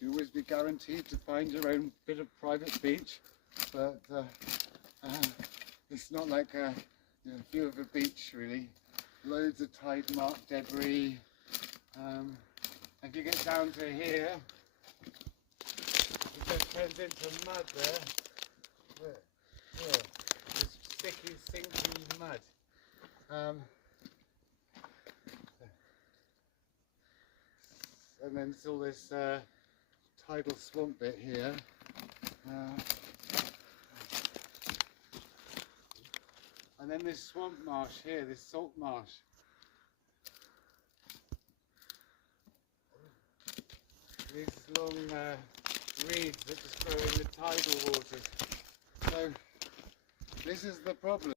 You'll always be guaranteed to find your own bit of private beach, but it's not like a view of a beach really. Loads of tide mark debris. If you get down to here, it just turns into mud there. Look, yeah, this sticky, sinky mud. And then there's all this tidal swamp bit here. And then this swamp marsh here, this salt marsh. These long reeds that just grow in the tidal waters. So this is the problem.